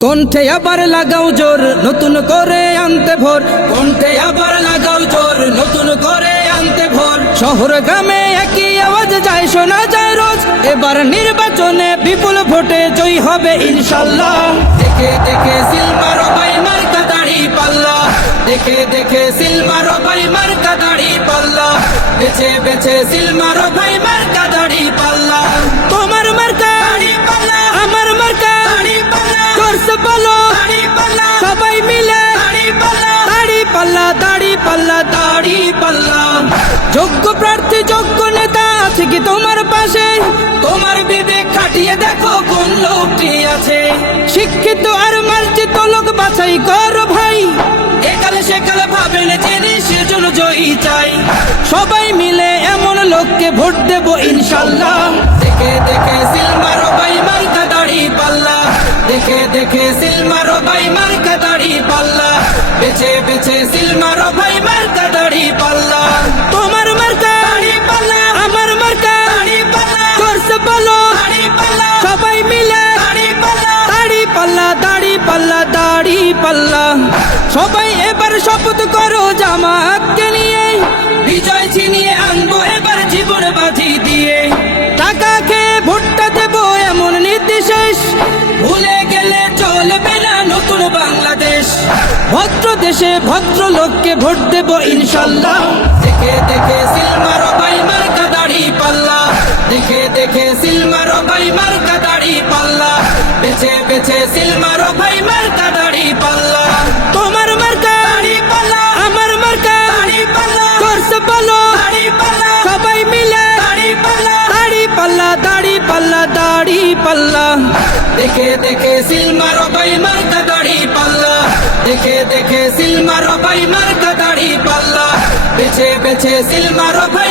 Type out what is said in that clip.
কণ্ঠে আবার লাগাও জোর নতুন করে আনতে ভোর, কণ্ঠে আবার লাগাও জোর নতুন করে আনতে ভোর। শহর গ্রামে একই আওয়াজ যায় শোনা যায় রোজ, এবার নির্বাচনে বিপুল ভোটে জয়ী হবে ইনশাল্লাহ। দেখে দেখে সিল মারো ভাই মার্কা দাড়ি পাল্লা, দেখে দেখে সিল মারো ভাই মার্কা দাড়ি পাল্লা, বেছে বেছে সিল মারো ভাই মার্কা দাড়ি পাল্লা। তোমার মার্কা দাড়ি পাল্লা, আমার মার্কা দাড়ি পাল্লা, জোরসে বলো দাড়ি পাল্লা, সবাই মিলে দাড়ি পাল্লা, দাড়ি পাল্লা, দাড়ি পাল্লা, দাড়ি পাল্লা। যোগ্য প্রার্থী যোগ্য নেতা আছে কি তোমার পাশে? তোমার বিবেক খাটিয়ে দেখো কোন লোকটি আছে। শিক্ষিত আর মার্জিত লোক বাছাই করো ভাই, একালে সেকালে ভাবেন জেনে সেজন্য জয়ী চাই। সবাই মিলে এমন লোককে ভোট দেব ইনশাল্লাহ। দেখে দেখে সিল মারো ভাই মার্কা দাড়ি পাল্লা, দেখে দেখে সিল মারো ভাই মার্কা দাড়ি পাল্লা, বেছে বেছে সিল মারো ভাই মার্কা দাড়ি পাল্লা। তোমার মার্কা দাড়ি পাল্লা, আমার মার্কা দাড়ি পাল্লা, জোরসে বলো দাড়ি পাল্লা, সবাই মিলে দাড়ি পাল্লা, দাড়ি পাল্লা, দাড়ি পাল্লা, দাড়ি পাল্লা। সবাই এবার শপথ করো জামাতকে নিয়ে, বিজয় ছিনিয়ে আনবো এবার জীবন বাজি দিয়ে। টাকা খেয়ে ভোটটা দেবো এমন নীতি শেষ, ভুলে গেলে চলবে না নতুন বাংলাদেশ। ভদ্র দেশে ভদ্র লোককে ভোট দেবো ইনশাল্লাহ। দেখে দেখে সিল মারো ভাই মার্কা দাড়ি পাল্লা, দেখে দেখে সিল মারো ভাই মার্কা দাড়ি পাল্লা, বেছে বেছে সিল মারো ভাই মার্কা দাড়ি পাল্লা। তোমার মার্কা দাড়ি পাল্লা, আমার মার্কা দাড়ি পাল্লা, জোরসে বলো দাড়ি পাল্লা, সবাই মিলে দাড়ি পাল্লা, দাড়ি পাল্লা, দাড়ি পাল্লা, দাড়ি পাল্লা। দেখে দেখে সিল মারো ভাই মার্কা দাড়ি পাল্লা, দেখে দেখে সিল মারো ভাই মার্কা দাড়ি পাল্লা, বেছে বেছে সিল মারো ভাই